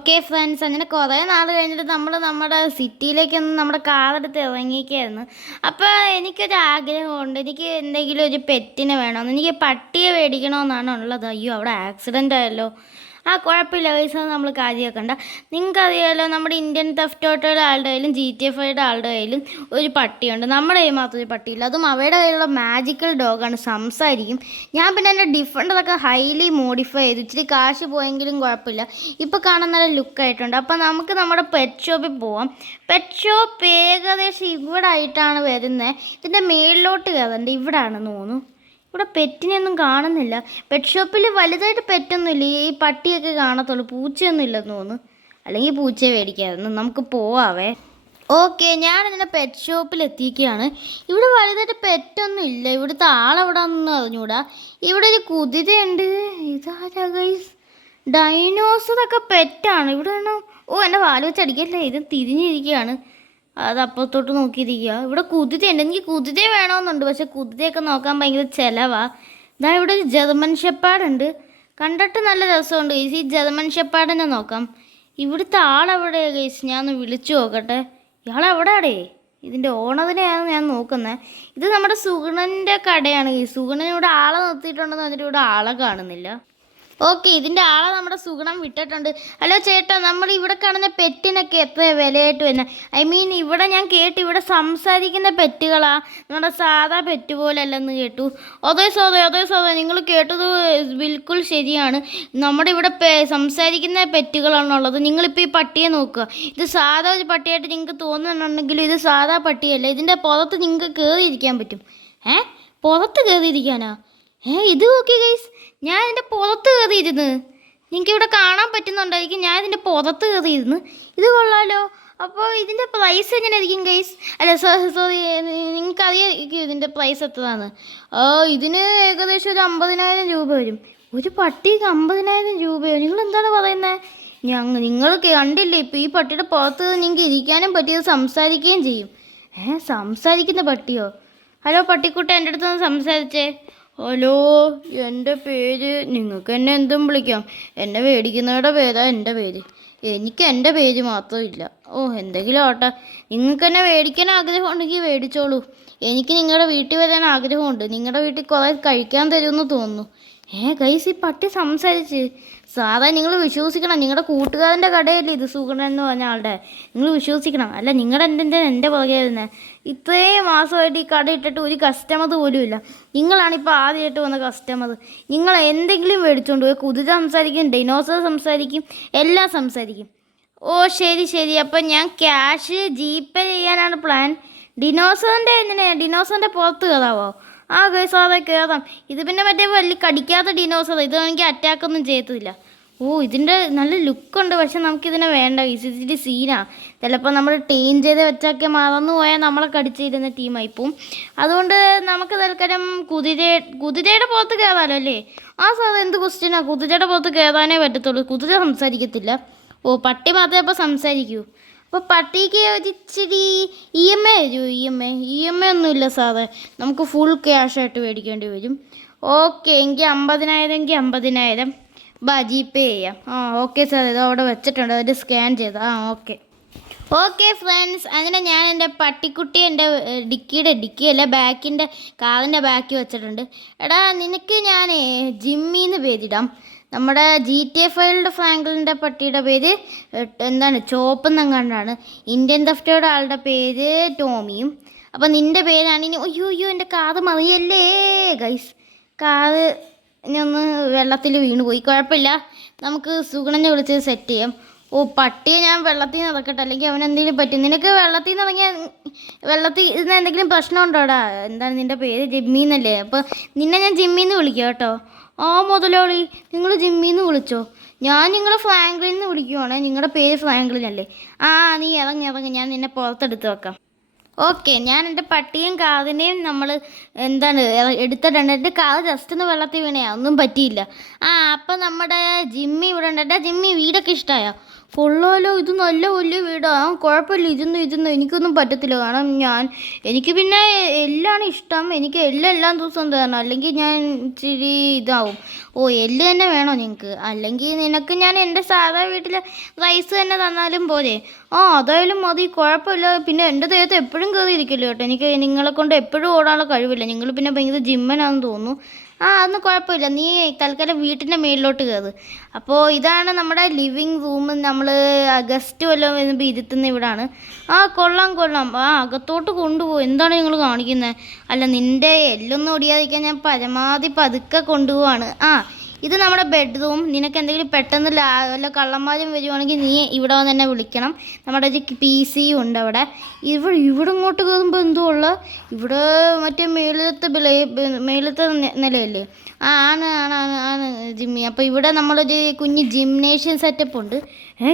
Okay friends, അങ്ങനെ കുറേ നാൾ കഴിഞ്ഞിട്ട് നമ്മൾ നമ്മുടെ സിറ്റിയിലേക്കൊന്ന് നമ്മുടെ കാറെടുത്ത് ഇറങ്ങിയിരിക്കുകയായിരുന്നു. അപ്പോൾ എനിക്കൊരു ആഗ്രഹമുണ്ട്, എനിക്ക് എന്തെങ്കിലും ഒരു പെറ്റിനെ വേണമെന്ന്. എനിക്ക് പട്ടിയെ മേടിക്കണമെന്നാണ് ഉള്ളത്. അയ്യോ, അവിടെ ആക്സിഡൻ്റ് ആയല്ലോ. കുഴപ്പമില്ല, പൈസ നമ്മൾ കാര്യമാക്കണ്ട. നിങ്ങൾക്കറിയാമല്ലോ, നമ്മുടെ ഇന്ത്യൻ തെഫ്റ്റ് ഓട്ടോയുടെ ആളുടെ കയ്യിലും GTA 5 ആളുടെ കയ്യിലും ഒരു പട്ടിയുണ്ട്. നമ്മുടെ കയ്യിൽ മാത്രം ഒരു പട്ടിയില്ല, അതും അവയുടെ കയ്യിലുള്ള മാജിക്കൽ ഡോഗാണ്, സംസാരിക്കും. ഞാൻ പിന്നെ എൻ്റെ ഡിഫറൻ്റതൊക്കെ ഹൈലി മോഡിഫൈ ചെയ്തു, ഇച്ചിരി കാശ് പോയെങ്കിലും കുഴപ്പമില്ല. ഇപ്പോൾ കാണാൻ നല്ല ലുക്കായിട്ടുണ്ട്. അപ്പോൾ നമുക്ക് നമ്മുടെ പെറ്റ് ഷോപ്പിൽ പോവാം. പെറ്റ് ഷോപ്പ് ഏകദേശം ഇവിടെ ആയിട്ടാണ് വരുന്നത്. ഇതിൻ്റെ മേളിലോട്ട് കയറണ്ട്, ഇവിടെ ആണെന്ന് തോന്നുന്നു. ഇവിടെ പെറ്റിനെയൊന്നും കാണുന്നില്ല. പെറ്റ് ഷോപ്പിൽ വലുതായിട്ട് പെറ്റൊന്നുമില്ല, ഈ പട്ടിയൊക്കെ കാണത്തുള്ളൂ. പൂച്ചയൊന്നും ഇല്ലെന്ന് തോന്നുന്നു, അല്ലെങ്കിൽ പൂച്ചയെ മേടിക്കാമായിരുന്നു. നമുക്ക് പോവാവേ. ഓക്കെ, ഞാനിങ്ങനെ പെറ്റ് ഷോപ്പിൽ എത്തിയിരിക്കുകയാണ്. ഇവിടെ വലുതായിട്ട് പെറ്റൊന്നും ഇല്ല. ഇവിടുത്തെ ആളെവിടാന്നൊന്നും അറിഞ്ഞൂടാ. ഇവിടെ ഒരു കുതിരയുണ്ട്. ഇതാരാ ഗൈസ്? ഡൈനോസറൊക്കെ പെറ്റാണ്. ഇവിടെ വേണോ? ഓ, എൻ്റെ വാല് വെച്ച് അടിക്കല്ലേ, ഇത് തിരിഞ്ഞിരിക്കുകയാണ്. അത് അപ്പുറത്തോട്ട് നോക്കിയിരിക്കുക. ഇവിടെ കുതിരയുണ്ട്, എനിക്ക് കുതിരയെ വേണമെന്നുണ്ട്. പക്ഷെ കുതിരയൊക്കെ നോക്കാൻ ഭയങ്കര ചിലവാ. ഇതാ ഇവിടെ ഒരു ജർമ്മൻ ഷെപ്പാർഡുണ്ട്, കണ്ടിട്ട് നല്ല രസമുണ്ട് ഗൈസ്. ഈ ജർമ്മൻ ഷെപ്പാർഡിനെ നോക്കാം. ഇവിടുത്തെ ആളെവിടെയാണ് ഗൈസ്? ഞാനൊന്ന് വിളിച്ചു നോക്കട്ടെ. ഇയാളെവിടെയാടേ? ഇതിൻ്റെ ഓണറിനെയാണ് ഞാൻ നോക്കുന്നത്. ഇത് നമ്മുടെ സുഗുണൻ്റെ കടയാണ് ഗൈസ്. സുഗുണൻ ഇവിടെ ആളെ നിർത്തിയിട്ടുണ്ടെന്ന് പറഞ്ഞിട്ട് ഇവിടെ ആളെ കാണുന്നില്ല. ഓക്കെ, ഇതിൻ്റെ ആളെ നമ്മുടെ സുഗുണം വിട്ടിട്ടുണ്ട്. ഹലോ ചേട്ടാ, നമ്മൾ ഇവിടെ കാണുന്ന പെറ്റിനൊക്കെ എത്ര വിലയായിട്ട് വരുന്നത്? ഐ മീൻ, ഇവിടെ ഞാൻ കേട്ടു ഇവിടെ സംസാരിക്കുന്ന പെറ്റുകളാ, നമ്മുടെ സാധാ പെറ്റ് പോലെ അല്ലെന്ന് കേട്ടു. അതേ സാറേ, നിങ്ങൾ കേട്ടത് ബിൽക്കുൽ ശരിയാണ്. നമ്മുടെ ഇവിടെ സംസാരിക്കുന്ന പെറ്റുകളാണുള്ളത്. നിങ്ങളിപ്പോൾ ഈ പട്ടിയെ നോക്കുക. ഇത് സാധാ ഒരു പട്ടിയായിട്ട് നിങ്ങൾക്ക് തോന്നുന്നുണ്ടെങ്കിലും ഇത് സാധാ പട്ടിയല്ല. ഇതിൻ്റെ പുറത്ത് നിങ്ങൾക്ക് കയറിയിരിക്കാൻ പറ്റും. പുറത്ത് കയറിയിരിക്കാനാ? ഇത് നോക്കി ഗൈസ്, ഞാൻ ഇതിൻ്റെ പുറത്ത് കയറിയിരുന്ന്. നിങ്ങൾക്ക് ഇവിടെ കാണാൻ പറ്റുന്നുണ്ടായിരിക്കും, ഞാൻ ഇതിൻ്റെ പുറത്ത് കയറിയിരുന്ന്. ഇത് കൊള്ളാലോ. അപ്പോൾ ഇതിൻ്റെ പ്രൈസ് എങ്ങനെ ആയിരിക്കും ഗൈസ്? അല്ല സോറി, നിങ്ങൾക്കറിയായിരിക്കും ഇതിൻ്റെ പ്രൈസ് എത്രയാണ്? ഇതിന് ഏകദേശം ഒരു 50,000 രൂപ വരും. ഒരു പട്ടിക്ക് 50,000 രൂപയോ? നിങ്ങൾ എന്താണ് പറയുന്നത്? നിങ്ങൾ കണ്ടില്ലേ, ഇപ്പോൾ ഈ പട്ടിയുടെ പുറത്ത് നിങ്ങൾക്ക് ഇരിക്കാനും പറ്റിയത് സംസാരിക്കുകയും ചെയ്യും. സംസാരിക്കുന്ന പട്ടിയോ? ഹലോ പട്ടിക്കുട്ട, എൻ്റെ അടുത്തൊന്ന് സംസാരിച്ചേ. ഹലോ, എൻ്റെ പേര്, നിങ്ങൾക്ക് എന്നെ എന്തും വിളിക്കാം. എന്നെ മേടിക്കുന്നവരുടെ പേരാ എൻ്റെ പേര്. എനിക്ക് എൻ്റെ പേര് മാത്രമില്ല. എന്തെങ്കിലും ആട്ടെ, നിങ്ങൾക്ക് എന്നെ മേടിക്കാൻ ആഗ്രഹമുണ്ടെങ്കിൽ മേടിച്ചോളൂ. എനിക്ക് നിങ്ങളുടെ വീട്ടിൽ വരാൻ ആഗ്രഹമുണ്ട്. നിങ്ങളുടെ വീട്ടിൽ കുറേ കഴിക്കാൻ തരുമെന്ന് തോന്നുന്നു. ഗൈസ്, ഈ പട്ടി സംസാരിച്ച്. സാധാ നിങ്ങൾ വിശ്വസിക്കണം, നിങ്ങളുടെ കൂട്ടുകാരൻ്റെ കടയല്ലേ ഇത്, സുഗുണൻ എന്ന് പറഞ്ഞ ആളുടെ. നിങ്ങൾ വിശ്വസിക്കണം. അല്ല, നിങ്ങളുടെ എൻ്റെ പുറകെ വരുന്നത്. ഇത്രയും മാസമായിട്ട് ഈ കട ഇട്ടിട്ട് ഒരു കസ്റ്റമർ പോലും ഇല്ല. നിങ്ങളാണിപ്പോൾ ആദ്യമായിട്ട് വന്ന കസ്റ്റമർ. നിങ്ങൾ എന്തെങ്കിലും മേടിച്ചുകൊണ്ട് പോയി. കുതിര സംസാരിക്കും, ഡൈനോസർ സംസാരിക്കും, എല്ലാം സംസാരിക്കും. ശരി. അപ്പം ഞാൻ ക്യാഷ് ജിപേ ചെയ്യാനാണ് പ്ലാൻ. ഡിനോസറിൻ്റെ പുറത്ത് കയറാവോ? ഗൈസ്, അതെ കയറാം. ഇത് പിന്നെ മറ്റേ വലിയ കടിക്കാത്ത ഡിനോസർ. ഇത് എനിക്ക് അറ്റാക്കൊന്നും ചെയ്യത്തില്ല. ഇതിൻ്റെ നല്ല ലുക്കുണ്ട്. പക്ഷെ നമുക്കിതിനെ വേണ്ട ഗൈസ്, ഇതിൻ്റെ സീനാ. ചിലപ്പോൾ നമ്മൾ ടീം ചെയ്ത് വെച്ചൊക്കെ മറന്നു പോയാൽ നമ്മളെ കടിച്ചിരുന്ന ടീമായിപ്പോവും. അതുകൊണ്ട് നമുക്ക് തൽക്കാലം കുതിരയുടെ പുറത്ത് കയറാമല്ലോ അല്ലേ? സാർ, എന്ത് ക്വസ്റ്റ്യനാണ്? കുതിരയുടെ പുറത്ത് കയറാനേ പറ്റത്തുള്ളൂ. കുതിര സംസാരിക്കത്തില്ല. പട്ടി മാത്രമേ അപ്പോൾ സംസാരിക്കൂ. അപ്പോൾ പട്ടിക്ക് ഒരിച്ചിരി EMI വരൂ. EMI ഒന്നുമില്ല സാറേ, നമുക്ക് ഫുൾ ക്യാഷായിട്ട് മേടിക്കേണ്ടി വരും. ഓക്കെ, എങ്കിൽ 50,000 ജിപേ ചെയ്യാം. ഓക്കെ സാർ, ഇത് അവിടെ വെച്ചിട്ടുണ്ട്, അതിൻ്റെ സ്കാൻ ചെയ്ത്. ഓക്കെ ഫ്രണ്ട്സ്, അങ്ങനെ ഞാൻ എൻ്റെ പട്ടിക്കുട്ടി എൻ്റെ ഡിക്കിയല്ല, കാറിൻ്റെ ബാക്കി വെച്ചിട്ടുണ്ട്. എടാ, നിനക്ക് ഞാൻ ജിമ്മിന്ന് പേരിടാം. നമ്മുടെ GTA 5 ഫ്രാങ്ക്ലിൻ്റെ പട്ടിയുടെ പേര് എന്താണ്, ചോപ്പെന്നെങ്ങാണ്ടാണ്. ഇന്ത്യൻ തെഫ്റ്റോയുടെ ആളുടെ പേര് ടോമിയും. അപ്പം നിൻ്റെ പേരാണ് ഇനി. അയ്യോ, എൻ്റെ കാറ് മറിയല്ലേ ഗൈസ്. കാറ് ഒന്ന് വെള്ളത്തിൽ വീണ് പോയി. കുഴപ്പമില്ല, നമുക്ക് സുഗുണനെ വിളിച്ച് സെറ്റ് ചെയ്യാം. പട്ടിയെ ഞാൻ വെള്ളത്തിൽ നിന്ന് ഇറക്കട്ടെ, അല്ലെങ്കിൽ അവനെന്തെങ്കിലും പറ്റും. നിനക്ക് വെള്ളത്തിൽ നിന്ന് എന്തെങ്കിലും പ്രശ്നമുണ്ടോടാ? എന്താണ് നിൻ്റെ പേര്? ജിമ്മിന്നല്ലേ? അപ്പോൾ നിന്നെ ഞാൻ ജിമ്മിന്ന് വിളിക്കാം കേട്ടോ. മുതലാളി, നിങ്ങൾ ജിമ്മിന്ന് വിളിച്ചോ? ഞാൻ നിങ്ങളെ ഫ്രാങ്ക്ലിന്ന് വിളിക്കുവാണേ. നിങ്ങളുടെ പേര് ഫ്രാങ്ക്ലിൻ അല്ലേ? നീ ഇറങ്ങി, ഞാൻ നിന്നെ പുറത്തെടുത്ത് വെക്കാം. ഓക്കെ, ഞാൻ എൻ്റെ പട്ടിയും കാതിനെയും നമ്മൾ എന്താണ് എടുത്തിട്ടുണ്ട്. എൻ്റെ കാത് ജസ്റ്റ് ഒന്ന് വെള്ളത്തിൽ വീണയാ, ഒന്നും പറ്റിയില്ല. അപ്പം നമ്മുടെ ജിമ്മി ഇവിടെ ഉണ്ട്. ജിമ്മി, വീടൊക്കെ ഇഷ്ടമായോ? കൊള്ളാലോ, ഇത് നല്ല വലിയ വീടാണ്. കുഴപ്പമില്ല, ഇരുന്ന് എനിക്കൊന്നും പറ്റത്തില്ല. കാരണം എനിക്ക് പിന്നെ എല്ലാമാണ് ഇഷ്ടം. എനിക്ക് എല്ലാ ദിവസവും തരണം, അല്ലെങ്കിൽ ഞാൻ ഇച്ചിരി ഇതാവും. എല്ല് തന്നെ വേണോ നിങ്ങൾക്ക്? അല്ലെങ്കിൽ നിനക്ക് ഞാൻ എൻ്റെ സാധാ വീട്ടിൽ റൈസ് തന്നെ തന്നാലും പോരെ? അതായാലും മതി, കുഴപ്പമില്ല. പിന്നെ എൻ്റെ ദേഹത്ത് എപ്പോഴും കയറിയിരിക്കില്ല കേട്ടോ. എനിക്ക് നിങ്ങളെ കൊണ്ട് എപ്പോഴും ഓടാനുള്ള കഴിവില്ല. നിങ്ങൾ പിന്നെ ഭയങ്കര ജിമ്മനാണെന്ന് തോന്നുന്നു. അതൊന്നും കുഴപ്പമില്ല. നീ തൽക്കാലം വീട്ടിൻ്റെ മേളിലോട്ട് കയറ്. അപ്പോൾ ഇതാണ് നമ്മുടെ ലിവിങ് റൂം. നമ്മൾ ഗസ്റ്റ് വല്ലതും വരുമ്പോൾ ഇരുത്തുന്ന ഇവിടാണ്. കൊള്ളാം. അകത്തോട്ട് കൊണ്ടുപോകും. എന്താണ് നിങ്ങൾ കാണിക്കുന്നത്? അല്ല, നിൻ്റെ എല്ലൊന്നും ഒടിയാതിരിക്കാൻ ഞാൻ പരമാവധി പതുക്കെ കൊണ്ടുപോവാണ്. ഇത് നമ്മുടെ ബെഡ്റൂം. നിനക്ക് എന്തെങ്കിലും പെട്ടെന്ന് വല്ല കള്ളന്മാരും വരുവാണെങ്കിൽ നീ ഇവിടെ വന്ന് തന്നെ വിളിക്കണം. നമ്മുടെ ഒരു PC ഉണ്ട് അവിടെ. ഇവിടെ ഇങ്ങോട്ട് കയറുമ്പോൾ എന്തോ ഉള്ള ഇവിടെ മറ്റേ മേളത്തെ നിലയല്ലേ? ആണ് ജിമ്മി. അപ്പോൾ ഇവിടെ നമ്മളൊരു കുഞ്ഞ് ജിംനേഷ്യം സെറ്റപ്പ് ഉണ്ട്.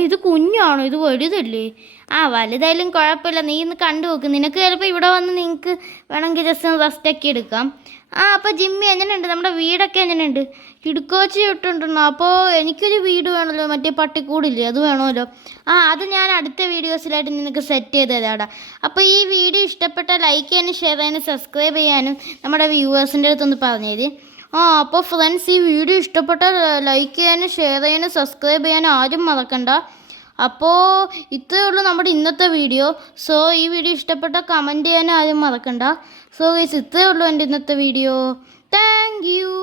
ഇത് കുഞ്ഞാണോ? ഇത് വലുതല്ലേ? വലുതായാലും കുഴപ്പമില്ല. നീ ഇന്ന് കണ്ടു നോക്ക്. നിനക്ക് ചിലപ്പോൾ ഇവിടെ വന്ന് നിങ്ങൾക്ക് വേണമെങ്കിൽ ജസ്റ്റ് ഒന്ന് റെസ്റ്റൊക്കെ എടുക്കാം. അപ്പോൾ ജിമ്മി, എങ്ങനെയുണ്ട് നമ്മുടെ വീടൊക്കെ? എങ്ങനെയുണ്ട്? കിടുക്കോച്ചി ഇട്ടുണ്ടെന്നോ? അപ്പോൾ എനിക്കൊരു വീട് വേണമല്ലോ, മറ്റേ പട്ടിക്കൂടില്ലേ, അത് വേണമല്ലോ. അത് ഞാൻ അടുത്ത വീഡിയോസിലായിട്ട് നിനക്ക് സെറ്റ് ചെയ്ത് തരാടാ. അപ്പോൾ ഈ വീഡിയോ ഇഷ്ടപ്പെട്ടാൽ ലൈക്ക് ചെയ്യാനും ഷെയർ ചെയ്യാനും സബ്സ്ക്രൈബ് ചെയ്യാനും നമ്മുടെ വ്യൂവേഴ്സിൻ്റെ അടുത്തൊന്ന് പറഞ്ഞേര്. അപ്പോൾ ഫ്രണ്ട്സ്, ഈ വീഡിയോ ഇഷ്ടപ്പെട്ടാൽ ലൈക്ക് ചെയ്യാനും ഷെയർ ചെയ്യാനും സബ്സ്ക്രൈബ് ചെയ്യാനും ആരും മറക്കണ്ട. അപ്പോൾ ഇത്രയേ ഉള്ളൂ നമ്മുടെ ഇന്നത്തെ വീഡിയോ. സോ ഈ വീഡിയോ ഇഷ്ടപ്പെട്ടാൽ കമൻറ്റ് ചെയ്യാനും ആരും മറക്കണ്ട. സോ ഗൈസ്, ഇത്രയേ ഉള്ളൂ എൻ്റെ ഇന്നത്തെ വീഡിയോ. Thank you.